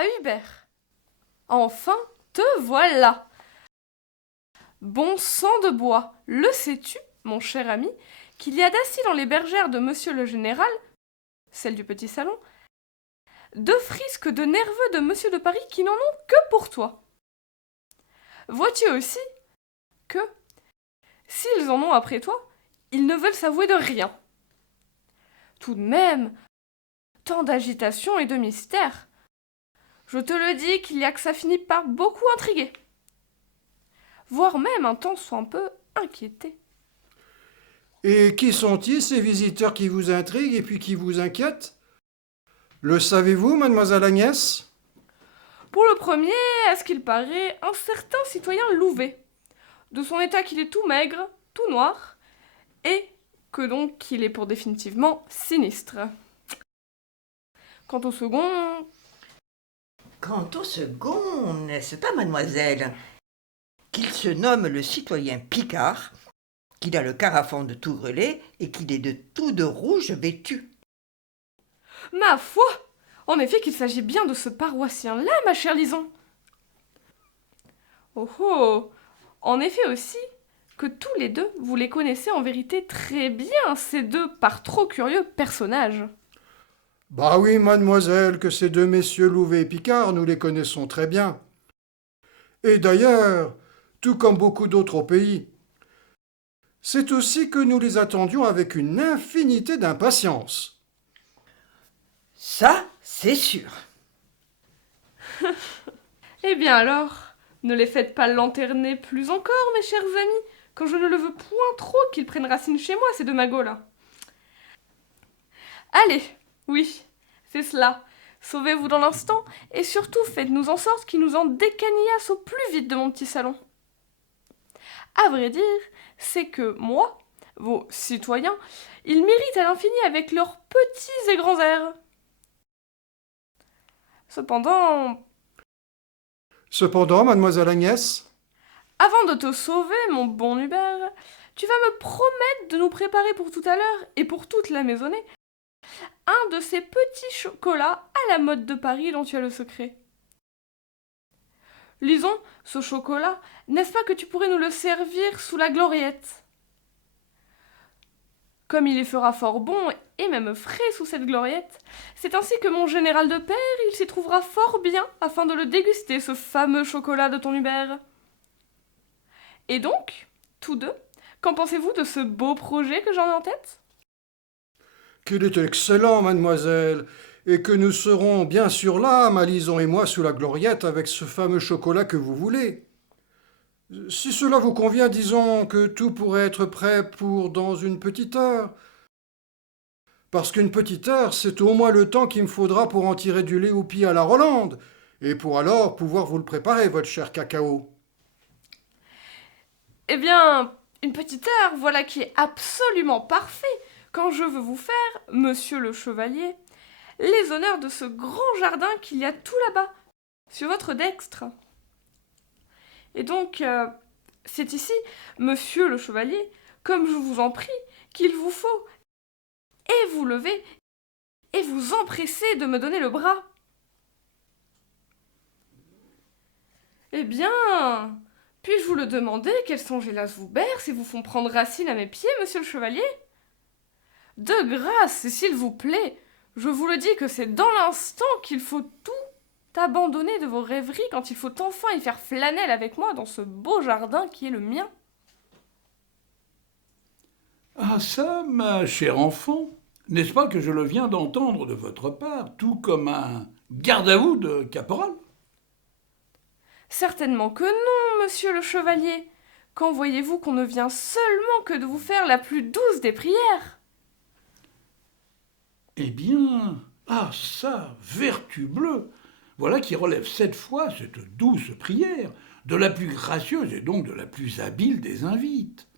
Ah, Hubert, enfin, te voilà. Bon sang de bois, le sais-tu, mon cher ami, qu'il y a d'assis dans les bergères de monsieur le général, celle du petit salon, deux frisques de nerveux de monsieur de Paris qui n'en ont que pour toi. Vois-tu aussi que, s'ils en ont après toi, ils ne veulent s'avouer de rien. Tout de même, tant d'agitation et de mystère. Je te le dis qu'il y a que ça finit par beaucoup intriguer. Voire même un temps soit un peu inquiété. Et qui sont-ils, ces visiteurs qui vous intriguent et puis qui vous inquiètent? Le savez-vous, mademoiselle Agnès? Pour le premier, à ce qu'il paraît, un certain citoyen Louvet. De son état qu'il est tout maigre, tout noir, et que donc il est pour définitivement sinistre. Quant au second... Quant au second, n'est-ce pas, mademoiselle, qu'il se nomme le citoyen Picard, qu'il a le carafon de tout grelé et qu'il est de tout de rouge vêtu. Ma foi! En effet qu'il s'agit bien de ce paroissien-là, ma chère Lison. Oh oh! En effet aussi que tous les deux, vous les connaissez en vérité très bien, ces deux par trop curieux personnages. Bah oui, mademoiselle, que ces deux messieurs Louvet et Picard, nous les connaissons très bien. Et d'ailleurs, tout comme beaucoup d'autres au pays, c'est aussi que nous les attendions avec une infinité d'impatience. Ça, c'est sûr. Eh bien alors, ne les faites pas lanterner plus encore, mes chers amis, quand je ne le veux point trop qu'ils prennent racine chez moi, ces deux magots-là. Allez, oui, c'est cela. Sauvez-vous dans l'instant, et surtout faites-nous en sorte qu'ils nous en décanillassent au plus vite de mon petit salon. À vrai dire, c'est que moi, vos citoyens, ils méritent à l'infini avec leurs petits et grands airs. Cependant, mademoiselle Agnès, Avant de te sauver, mon bon Hubert, tu vas me promettre de nous préparer pour tout à l'heure et pour toute la maisonnée un de ces petits chocolats à la mode de Paris dont tu as le secret. Lisons, ce chocolat, n'est-ce pas que tu pourrais nous le servir sous la gloriette? Comme il y fera fort bon et même frais sous cette gloriette, c'est ainsi que mon général de père, il s'y trouvera fort bien afin de le déguster, ce fameux chocolat de ton Hubert. Et donc, tous deux, qu'en pensez-vous de ce beau projet que j'en ai en tête? qu'il est excellent, mademoiselle, et que nous serons bien sûr là, ma Lison et moi, sous la gloriette, avec ce fameux chocolat que vous voulez. Si cela vous convient, disons que tout pourrait être prêt pour dans une petite heure. Parce qu'une petite heure, c'est au moins le temps qu'il me faudra pour en tirer du lait ou pied à la Rolande, et pour alors pouvoir vous le préparer, votre cher cacao. Eh bien, une petite heure, voilà qui est absolument parfait quand je veux vous faire, monsieur le chevalier, les honneurs de ce grand jardin qu'il y a tout là-bas, sur votre dextre. Et donc, c'est ici, monsieur le chevalier, comme je vous en prie, qu'il vous faut, et vous lever, et vous empresser de me donner le bras. Eh bien, puis-je vous le demander, quels songés hélas vous bercent et vous font prendre racine à mes pieds, monsieur le chevalier? De grâce, s'il vous plaît, je vous le dis que c'est dans l'instant qu'il faut tout abandonner de vos rêveries quand il faut enfin y faire flanelle avec moi dans ce beau jardin qui est le mien. Ah ça, ma chère enfant, n'est-ce pas que je le viens d'entendre de votre part, tout comme un garde à vous de caporal? Certainement que non, monsieur le chevalier. Quand voyez-vous qu'on ne vient seulement que de vous faire la plus douce des prières? Eh bien, ah ça, vertu bleue, voilà qui relève cette fois cette douce prière, de la plus gracieuse et donc de la plus habile des invites.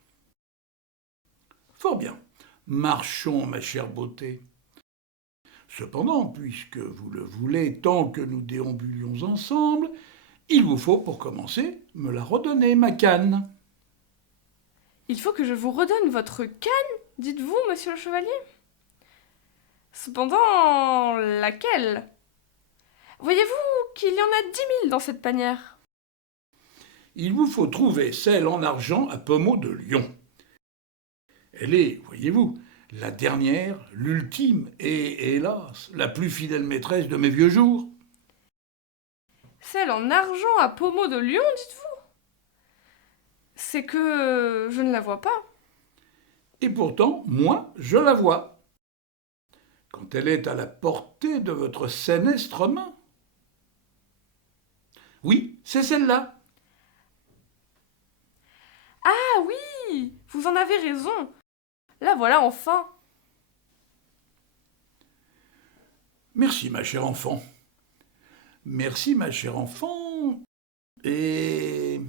Fort bien, marchons, ma chère beauté. Cependant, puisque vous le voulez tant que nous déambulions ensemble, il vous faut, pour commencer, me la redonner, ma canne. Il faut que je vous redonne votre canne, dites-vous, monsieur le chevalier? Cependant, laquelle? Voyez-vous qu'il y en a 10 000 dans cette panière? Il vous faut trouver celle en argent à pommeau de lion. Elle est, voyez-vous, la dernière, l'ultime et, hélas, la plus fidèle maîtresse de mes vieux jours. Celle en argent à pommeau de lion, dites-vous? C'est que je ne la vois pas. Et pourtant, moi, je la vois. Quand elle est à la portée de votre sénestre main. Oui, c'est celle-là. Ah oui, vous en avez raison. La voilà enfin. Merci, ma chère enfant. Merci, ma chère enfant. Et...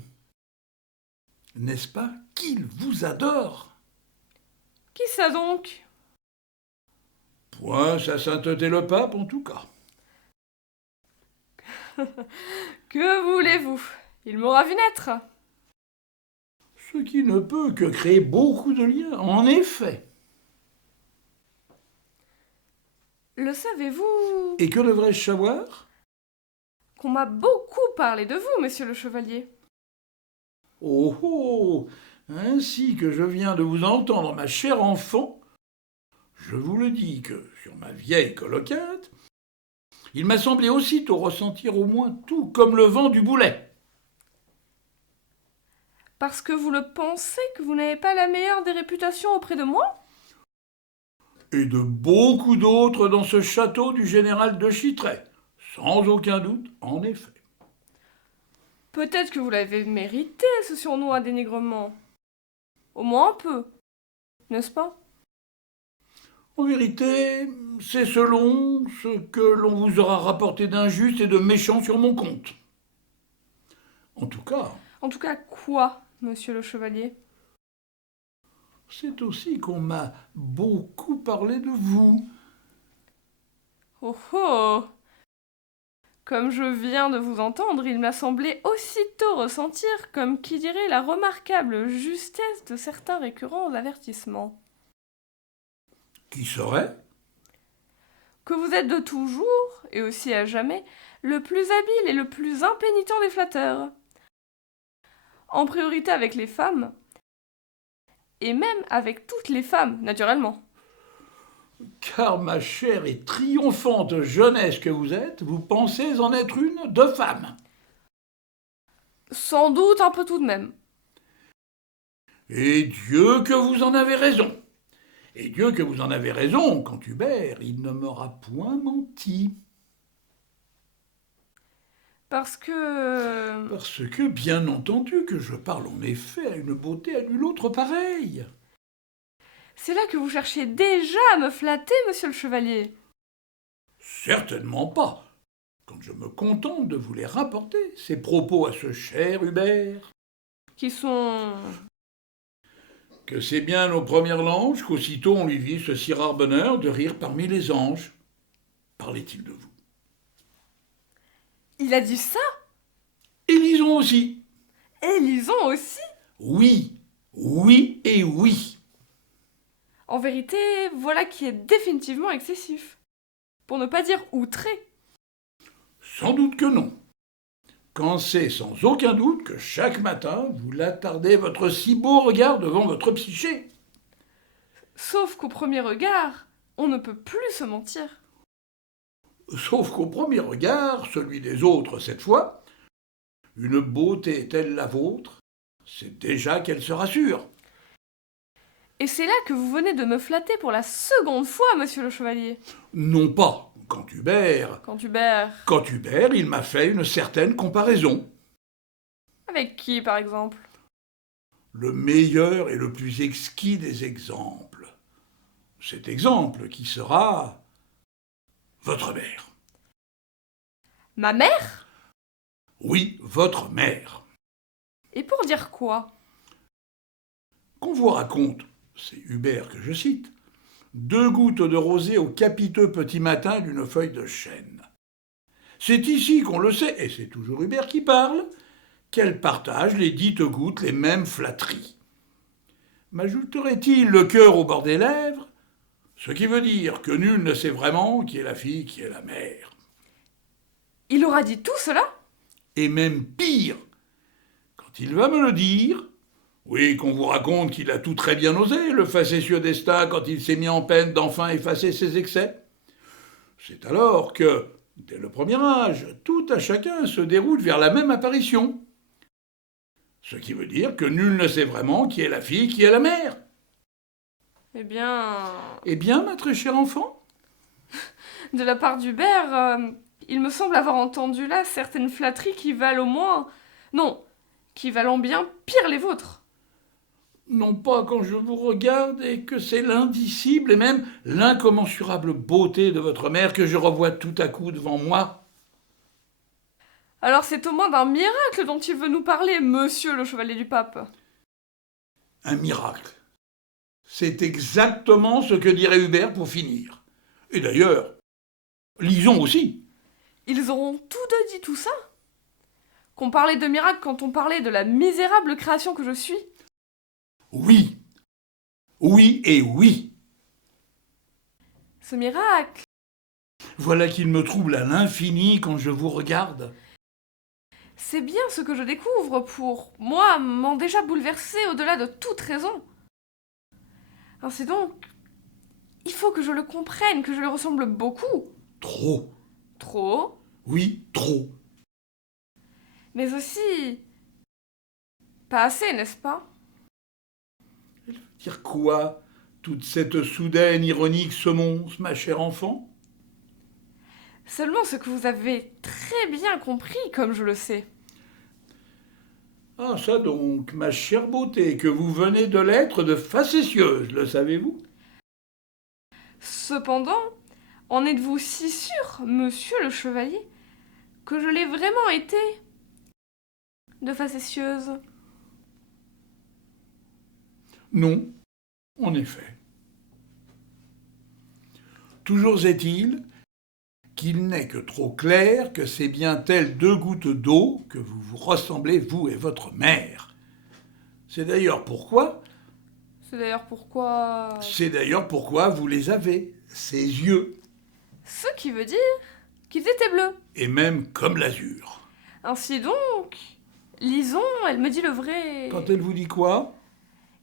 n'est-ce pas qu'il vous adore? Qui ça donc? Point sa sainteté le pape, en tout cas. Que voulez-vous? Il m'aura vu naître. Ce qui ne peut que créer beaucoup de liens, en effet. Le savez-vous Et que devrais-je savoir? qu'on m'a beaucoup parlé de vous, monsieur le chevalier? Oh oh! Ainsi que je viens de vous entendre, ma chère enfant, je vous le dis que, sur ma vieille colocate, il m'a semblé aussitôt ressentir au moins tout comme le vent du boulet. Parce que vous le pensez que vous n'avez pas la meilleure des réputations auprès de moi? Et de beaucoup d'autres dans ce château du général de Chitray, sans aucun doute, en effet. Peut-être que vous l'avez mérité, ce surnom à dénigrement. Au moins un peu, n'est-ce pas? En vérité, c'est selon ce que l'on vous aura rapporté d'injuste et de méchant sur mon compte. En tout cas, Quoi, monsieur le chevalier? c'est aussi qu'on m'a beaucoup parlé de vous. Oh oh! Comme je viens de vous entendre, il m'a semblé aussitôt ressentir, comme qui dirait, la remarquable justesse de certains récurrents avertissements. Qui serait? Que vous êtes de toujours, et aussi à jamais, le plus habile et le plus impénitent des flatteurs. En priorité avec les femmes, et même avec toutes les femmes, naturellement. Car ma chère et triomphante jeunesse que vous êtes, vous pensez en être une de femme. Sans doute un peu tout de même. Et Dieu que vous en avez raison. Et Dieu que vous en avez raison, quand Hubert, il ne m'aura point menti. Parce que... Parce que, bien entendu, que je parle en effet à une beauté à nulle autre pareille. C'est là que vous cherchiez déjà à me flatter, monsieur le chevalier. Certainement pas, quand je me contente de vous les rapporter, ces propos à ce cher Hubert. Qui sont... Que c'est bien aux premières langes qu'aussitôt on lui vit ce si rare bonheur de rire parmi les anges. Parlait-il de vous? Il a dit ça? Et lisons aussi. Et lisons aussi. Oui, oui et oui. En vérité, voilà qui est définitivement excessif. Pour ne pas dire outré. Sans doute que non. Quand c'est sans aucun doute que chaque matin, vous l'attardez votre si beau regard devant votre psyché. Sauf qu'au premier regard, on ne peut plus se mentir. Sauf qu'au premier regard, celui des autres cette fois, une beauté telle la vôtre, c'est déjà qu'elle se rassure. Et c'est là que vous venez de me flatter pour la seconde fois, monsieur le chevalier. Non pas quand Hubert, il m'a fait une certaine comparaison. Avec qui, par exemple? Le meilleur et le plus exquis des exemples. Cet exemple qui sera votre mère. Ma mère? Oui, votre mère. Et pour dire quoi? Qu'on vous raconte, c'est Hubert que je cite, 2 gouttes de rosée au capiteux petit matin d'une feuille de chêne. C'est ici qu'on le sait, et c'est toujours Hubert qui parle, qu'elle partage les dites gouttes les mêmes flatteries. M'ajouterait-il le cœur au bord des lèvres? Ce qui veut dire que nul ne sait vraiment qui est la fille, qui est la mère. Il aura dit tout cela? Et même pire, quand il va me le dire, oui, qu'on vous raconte qu'il a tout très bien osé, le facétieux destin, quand il s'est mis en peine d'enfin effacer ses excès, c'est alors que, dès le premier âge, tout à chacun se déroule vers la même apparition. Ce qui veut dire que nul ne sait vraiment qui est la fille, qui est la mère. Eh bien... Eh bien, ma très chère enfant, De la part d'Hubert, il me semble avoir entendu là certaines flatteries qui valent au moins... Non, qui valent bien pire les vôtres. non pas quand je vous regarde et que c'est l'indicible et même l'incommensurable beauté de votre mère que je revois tout à coup devant moi. Alors c'est au moins d'un miracle dont il veut nous parler, monsieur le chevalier du pape. Un miracle. C'est exactement ce que dirait Hubert pour finir. Et d'ailleurs, Lison aussi. Ils auront tous deux dit tout ça? Qu'on parlait de miracle quand on parlait de la misérable création que je suis? Oui. Oui et oui. Ce miracle, Voilà qu'il me trouble à l'infini quand je vous regarde. c'est bien ce que je découvre pour, moi, m'en déjà bouleversé au-delà de toute raison. Ainsi donc, il faut que je le comprenne, que je lui ressemble beaucoup. Trop. Trop, Oui, trop. mais aussi... pas assez, n'est-ce pas? Dire quoi, toute cette soudaine ironique semonce, ma chère enfant? Seulement ce que vous avez très bien compris, comme je le sais. Ah, ça donc, ma chère beauté, que vous venez de l'être de facétieuse, le savez-vous? Cependant, en êtes-vous si sûr, monsieur le chevalier, que je l'ai vraiment été de facétieuse? Non, en effet. Toujours est-il qu'il n'est que trop clair que c'est bien telles deux gouttes d'eau que vous vous ressemblez, vous et votre mère. C'est d'ailleurs pourquoi C'est d'ailleurs pourquoi vous les avez, ces yeux, ce qui veut dire qu'ils étaient bleus. et même comme l'azur. Ainsi donc, Lison, elle me dit le vrai. Quand elle vous dit quoi?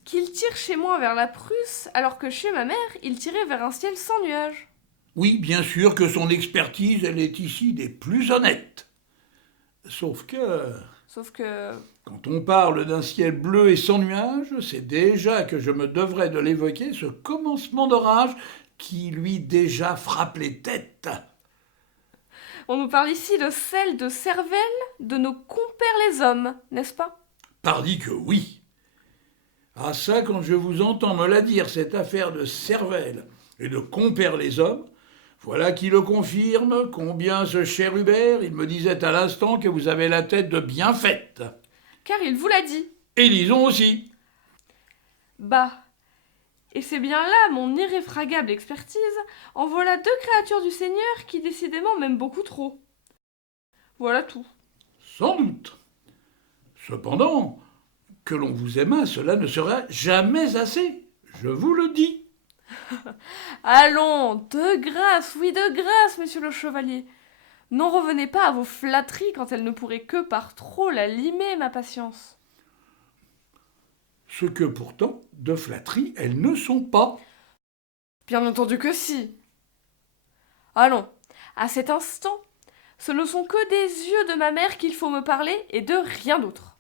Qu'il tire chez moi vers la Prusse, alors que chez ma mère, il tirait vers un ciel sans nuages. Oui, bien sûr que son expertise, elle est ici des plus honnêtes. Sauf que, quand on parle d'un ciel bleu et sans nuages, c'est déjà que je me devrais de l'évoquer, ce commencement d'orage qui lui déjà frappe les têtes. On nous parle ici de celle de cervelle de nos compères les hommes, n'est-ce pas? Pardi que oui. Ah ça, quand je vous entends me la dire, cette affaire de cervelle et de compère les hommes, voilà qui le confirme, combien ce cher Hubert, il me disait à l'instant que vous avez la tête de bien faite. Car il vous l'a dit. Et Lison aussi. Bah, et c'est bien là mon irréfragable expertise, en voilà deux créatures du Seigneur qui décidément m'aiment beaucoup trop. Voilà tout. Sans doute. Cependant, que l'on vous aimât, cela ne sera jamais assez. Je vous le dis. Allons, de grâce, oui de grâce, monsieur le chevalier. N'en revenez pas à vos flatteries quand elles ne pourraient que par trop la limer, ma patience. Ce que pourtant, de flatterie, elles ne sont pas. Bien entendu que si. Allons, à cet instant, ce ne sont que des yeux de ma mère qu'il faut me parler et de rien d'autre.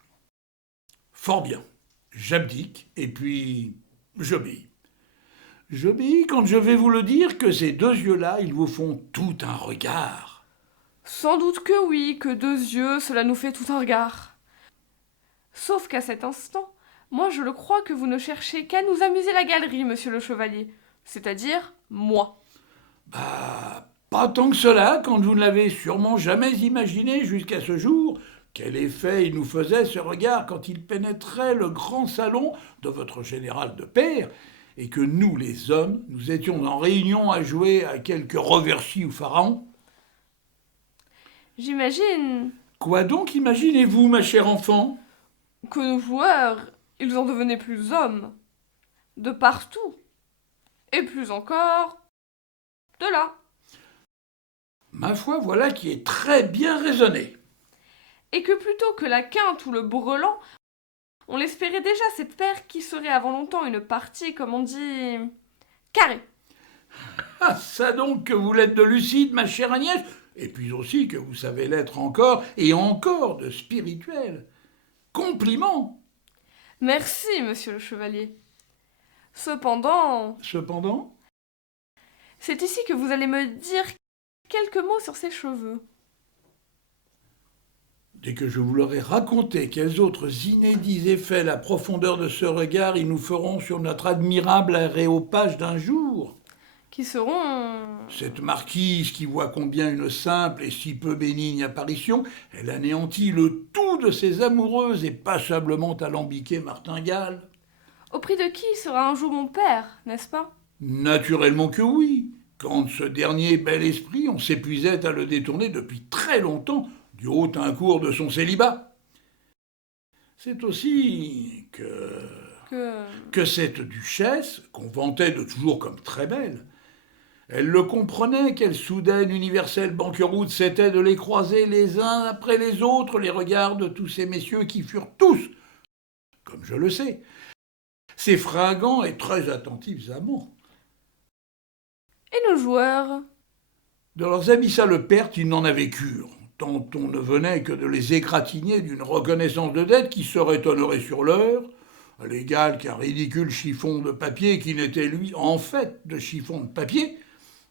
Fort bien. J'abdique, et puis j'obéis. J'obéis quand je vais vous le dire que ces deux yeux-là, ils vous font tout un regard. Sans doute que oui, que deux yeux, cela nous fait tout un regard. Sauf qu'à cet instant, moi je le crois que vous ne cherchez qu'à nous amuser la galerie, monsieur le chevalier, c'est-à-dire moi. Bah, pas tant que cela, quand vous ne l'avez sûrement jamais imaginé jusqu'à ce jour. Quel effet il nous faisait ce regard quand il pénétrait le grand salon de votre général de père, et que nous, les hommes, nous étions en réunion à jouer à quelque reversi ou pharaon. J'imagine Quoi donc imaginez-vous, ma chère enfant? que nos joueurs, ils en devenaient plus hommes. De partout. Et plus encore, de là. Ma foi, voilà qui est très bien raisonné. Et que plutôt que la quinte ou le brelan, on l'espérait déjà cette paire qui serait avant longtemps une partie, comme on dit, carrée. Ah, ça donc que vous l'êtes de lucide, ma chère Agnès, et puis aussi que vous savez l'être encore, et encore de spirituel. Compliment. Merci, monsieur le chevalier. Cependant, Cependant, c'est ici que vous allez me dire quelques mots sur ses cheveux. dès que je vous leur ai raconté quels autres inédits effets la profondeur de ce regard ils nous feront sur notre admirable aréopage d'un jour, Qui seront... cette marquise qui voit combien une simple et si peu bénigne apparition, elle anéantit le tout de ses amoureuses et passablement alambiquées martingales. Au prix de qui sera un jour mon père, n'est-ce pas? Naturellement que oui, quand de ce dernier bel esprit on s'épuisait à le détourner depuis très longtemps du haut incours de son célibat. C'est aussi que cette duchesse, qu'on vantait de toujours comme très belle, elle le comprenait, quelle soudaine universelle banqueroute c'était de les croiser les uns après les autres, les regards de tous ces messieurs qui furent tous, comme je le sais, ces fringants et très attentifs amants. Et nos joueurs? De leurs abyssales pertes, ils n'en avaient cure, tant on ne venait que de les égratigner d'une reconnaissance de dette qui serait honorée sur l'heure, à l'égal qu'un ridicule chiffon de papier qui n'était lui en fait de chiffon de papier,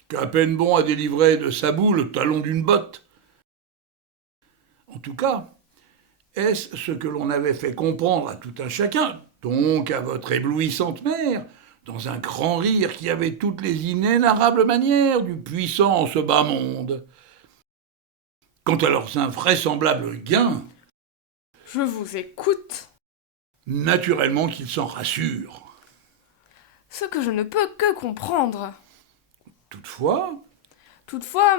qu'à peine bon à délivrer de sa boule le talon d'une botte. En tout cas, est-ce ce que l'on avait fait comprendre à tout un chacun, donc à votre éblouissante mère, dans un grand rire qui avait toutes les inénarrables manières du puissant en ce bas monde. Quant à leurs invraisemblables gains, Je vous écoute. naturellement qu'ils s'en rassurent. Ce que je ne peux que comprendre. Toutefois,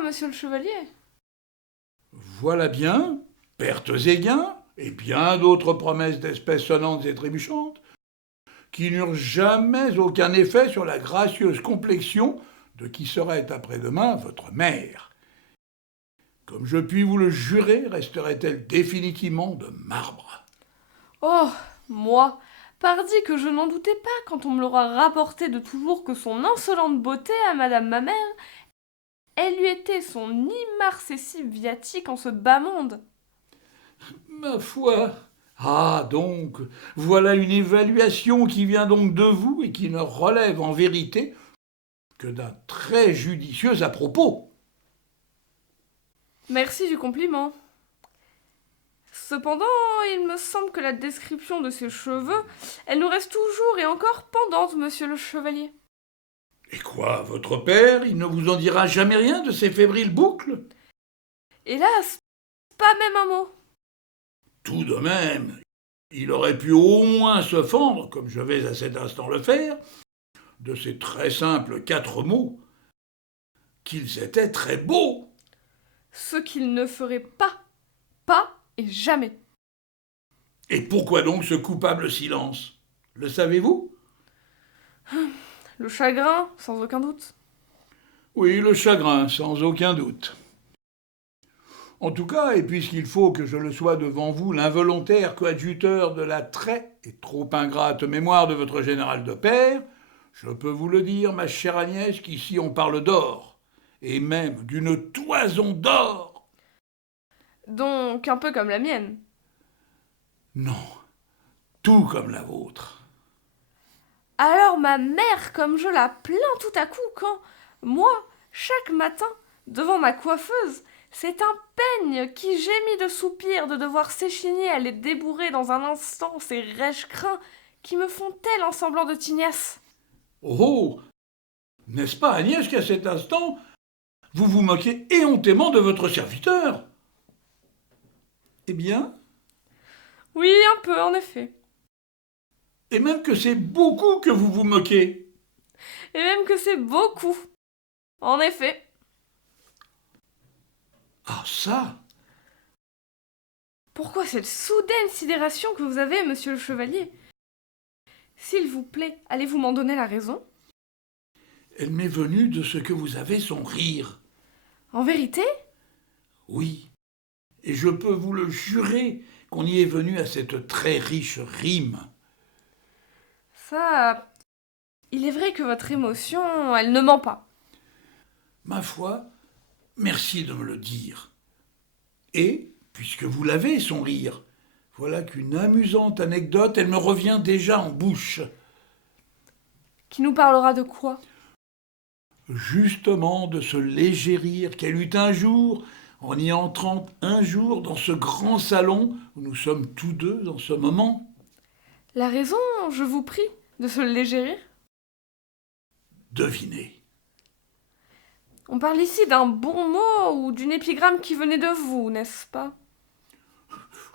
Monsieur le chevalier, voilà bien, pertes et gains, et bien d'autres promesses d'espèces sonnantes et trébuchantes, qui n'eurent jamais aucun effet sur la gracieuse complexion de qui serait après-demain votre mère. Comme je puis vous le jurer, resterait-elle définitivement de marbre. oh, moi, pardi que je n'en doutais pas quand on me l'aura rapporté de toujours que son insolente beauté à madame ma mère, elle lui était son immarcessible viatique en ce bas monde. Ma foi. Ah donc, voilà une évaluation qui vient donc de vous et qui ne relève en vérité que d'un très judicieux à propos. Merci du compliment. Cependant, il me semble que la description de ses cheveux, elle nous reste toujours et encore pendante, monsieur le chevalier. Et quoi, votre père, il ne vous en dira jamais rien de ces fébriles boucles? Hélas, pas même un mot. Tout de même, il aurait pu au moins se fendre, comme je vais à cet instant le faire, de ces très simples 4 mots, qu'ils étaient très beaux. Ce qu'il ne ferait pas et jamais. Et pourquoi donc ce coupable silence? Le savez-vous? Le chagrin, sans aucun doute. Oui, le chagrin, sans aucun doute. En tout cas, et puisqu'il faut que je le sois devant vous, l'involontaire coadjuteur de la très et trop ingrate mémoire de votre général de père, je peux vous le dire, ma chère Agnès, qu'ici on parle d'or, et même d'une toison d'or. Donc un peu comme la mienne. Non, tout comme la vôtre. Alors ma mère, comme je la plains tout à coup quand, moi, chaque matin, devant ma coiffeuse, c'est un peigne qui gémit de soupirs de devoir s'échigner à les débourrer dans un instant ces rêches crins qui me font tel un semblant de tignasse. Oh, n'est-ce pas, Agnès, qu'à cet instant, vous vous moquez éhontément de votre serviteur? Eh bien, Oui, un peu, en effet. et même que c'est beaucoup que vous vous moquez. Et même que c'est beaucoup. En effet. Ah ça, Pourquoi cette soudaine sidération que vous avez, monsieur le chevalier? S'il vous plaît, allez-vous m'en donner la raison? elle m'est venue de ce que vous avez son rire. En vérité? Oui, et je peux vous le jurer qu'on y est venu à cette très riche rime. Ça, il est vrai que votre émotion, elle ne ment pas. Ma foi, merci de me le dire. Et, puisque vous l'avez, son rire, voilà qu'une amusante anecdote, elle me revient déjà en bouche. Qui nous parlera de quoi? Justement de ce léger rire qu'elle eut un jour, en y entrant un jour dans ce grand salon où nous sommes tous deux en ce moment. La raison, je vous prie, de ce léger rire? Devinez. On parle ici d'un bon mot ou d'une épigramme qui venait de vous, n'est-ce pas?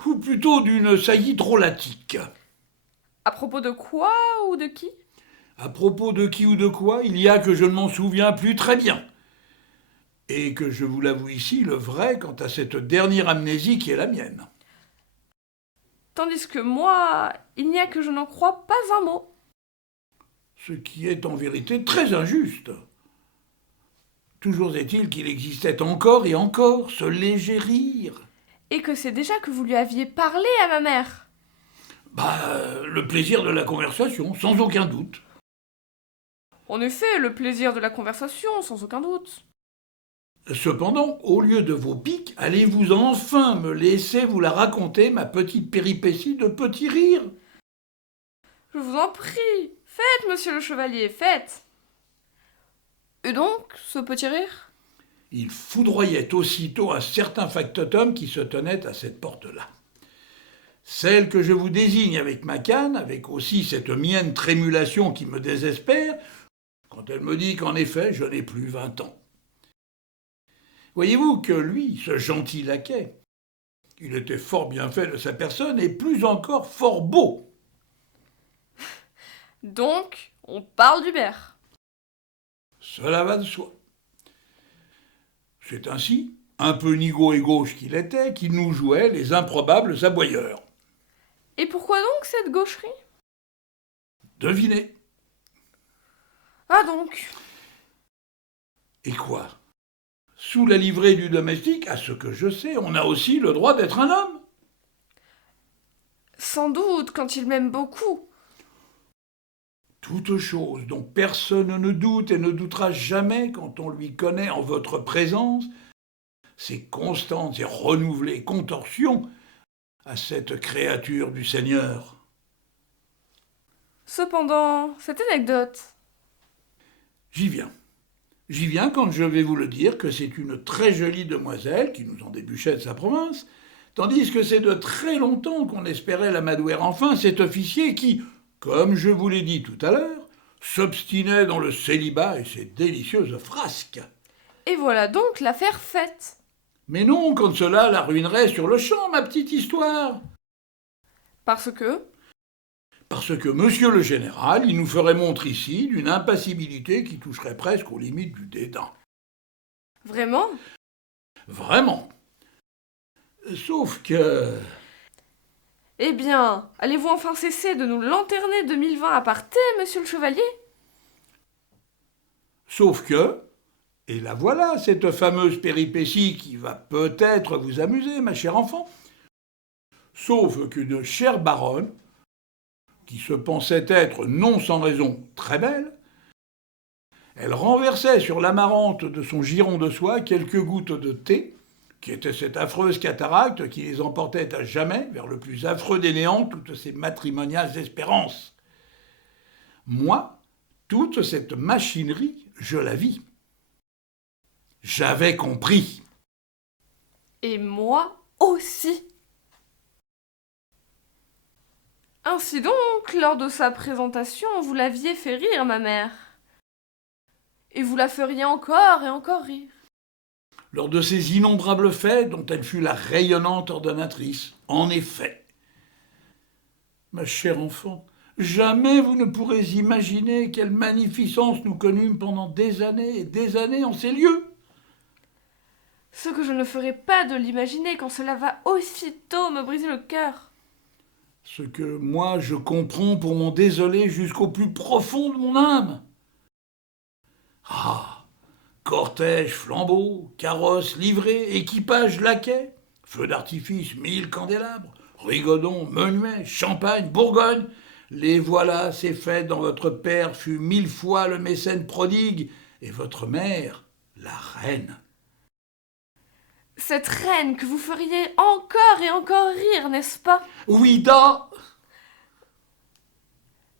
Ou plutôt d'une saillie drôlatique. À propos de quoi ou de qui? À propos de qui ou de quoi, il y a que je ne m'en souviens plus très bien. Et que je vous l'avoue ici, le vrai quant à cette dernière amnésie qui est la mienne. Tandis que moi, il n'y a que je n'en crois pas un mot. Ce qui est en vérité très injuste. Toujours est-il qu'il existait encore et encore ce léger rire. Et que c'est déjà que vous lui aviez parlé à ma mère. Le plaisir de la conversation, sans aucun doute. En effet, le plaisir de la conversation, sans aucun doute. Cependant, au lieu de vos piques, allez-vous enfin me laisser vous la raconter, ma petite péripétie de petit rire? Je vous en prie, faites, monsieur le chevalier, faites. Et donc, ce petit rire? Il foudroyait aussitôt un certain factotum qui se tenait à cette porte-là. Celle que je vous désigne avec ma canne, avec aussi cette mienne trémulation qui me désespère, quand elle me dit qu'en effet je n'ai plus 20 ans. Voyez-vous que lui, ce gentil laquais, il était fort bien fait de sa personne et plus encore fort beau. Donc, on parle d'Hubert. Cela va de soi. C'est ainsi, un peu nigaud et gauche qu'il était, qu'il nous jouait les improbables aboyeurs. Et pourquoi donc cette gaucherie? Devinez. Ah donc? Et quoi? Sous la livrée du domestique, à ce que je sais, on a aussi le droit d'être un homme. Sans doute, quand il m'aime beaucoup. Toute chose dont personne ne doute et ne doutera jamais quand on lui connaît en votre présence, ces constantes et renouvelées contorsions à cette créature du Seigneur. Cependant, cette anecdote... J'y viens. J'y viens quand je vais vous le dire que c'est une très jolie demoiselle qui nous en débuchait de sa province, tandis que c'est de très longtemps qu'on espérait l'amadouer enfin, cet officier qui, comme je vous l'ai dit tout à l'heure, s'obstinait dans le célibat et ses délicieuses frasques. Et voilà donc l'affaire faite. Mais non, quand cela la ruinerait sur le champ, ma petite histoire. Parce que... Parce que monsieur le général, il nous ferait montre ici d'une impassibilité qui toucherait presque aux limites du dédain. Vraiment? Vraiment. Sauf que... Eh bien, allez-vous enfin cesser de nous lanterner 2020 à parté, monsieur le chevalier? Sauf que... Et la voilà, cette fameuse péripétie qui va peut-être vous amuser, ma chère enfant. Sauf qu'une chère baronne, qui se pensait être, non sans raison, très belle, elle renversait sur l'amarante de son giron de soie quelques gouttes de thé, qui était cette affreuse cataracte qui les emportait à jamais vers le plus affreux des néants, toutes ces matrimoniales espérances. Moi, toute cette machinerie, je la vis. J'avais compris. Et moi aussi. Ainsi donc, lors de sa présentation, vous l'aviez fait rire, ma mère. Et vous la feriez encore et encore rire. Lors de ces innombrables faits dont elle fut la rayonnante ordonnatrice, en effet. Ma chère enfant, jamais vous ne pourrez imaginer quelle magnificence nous connûmes pendant des années et des années en ces lieux. Ce que je ne ferai pas de l'imaginer quand cela va aussitôt me briser le cœur. Ce que moi je comprends pour m'en désoler jusqu'au plus profond de mon âme. Ah, Cortège, flambeaux, carrosses, livrées, équipage, laquais, feux d'artifice, 1000 candélabres, rigodons, menuets, champagne, Bourgogne, les voilà, ces fêtes dont votre père fut 1000 fois le mécène prodigue, et votre mère, la reine. Cette reine que vous feriez encore et encore rire, n'est-ce pas? Oui, da!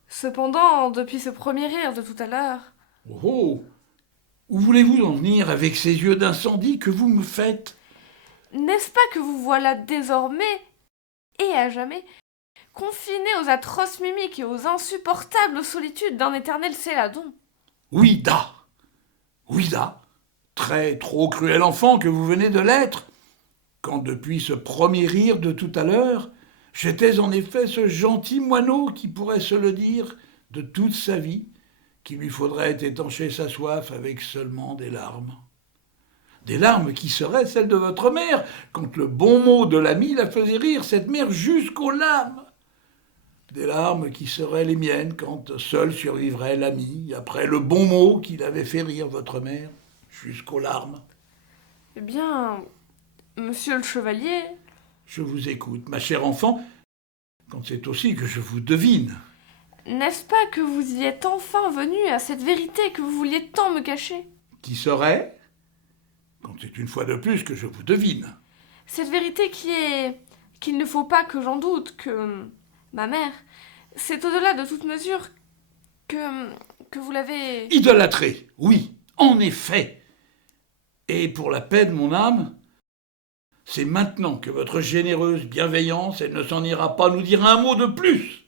Cependant, depuis ce premier rire de tout à l'heure, Oh! Où voulez-vous en venir avec ces yeux d'incendie que vous me faites? n'est-ce pas que vous voilà désormais, et à jamais, confiné aux atroces mimiques et aux insupportables solitudes d'un éternel céladon? Oui, da! Oui, da! Très trop cruel enfant que vous venez de l'être, quand depuis ce premier rire de tout à l'heure, j'étais en effet ce gentil moineau qui pourrait se le dire de toute sa vie, qu'il lui faudrait étancher sa soif avec seulement des larmes. Des larmes qui seraient celles de votre mère, quand le bon mot de l'ami la faisait rire, cette mère jusqu'aux larmes. Des larmes qui seraient les miennes quand seul survivrait l'ami, après le bon mot qui l'avait fait rire votre mère, jusqu'aux larmes. Eh bien, monsieur le chevalier, Je vous écoute, ma chère enfant, quand c'est aussi que je vous devine. n'est-ce pas que vous y êtes enfin venu à cette vérité que vous vouliez tant me cacher? Qui serait? Quand c'est une fois de plus que je vous devine. Cette vérité qui est qu'il ne faut pas que j'en doute, que ma mère, c'est au-delà de toute mesure que vous l'avez... Idolâtré, oui, en effet. Et pour la paix de mon âme, c'est maintenant que votre généreuse bienveillance, elle ne s'en ira pas nous dire un mot de plus.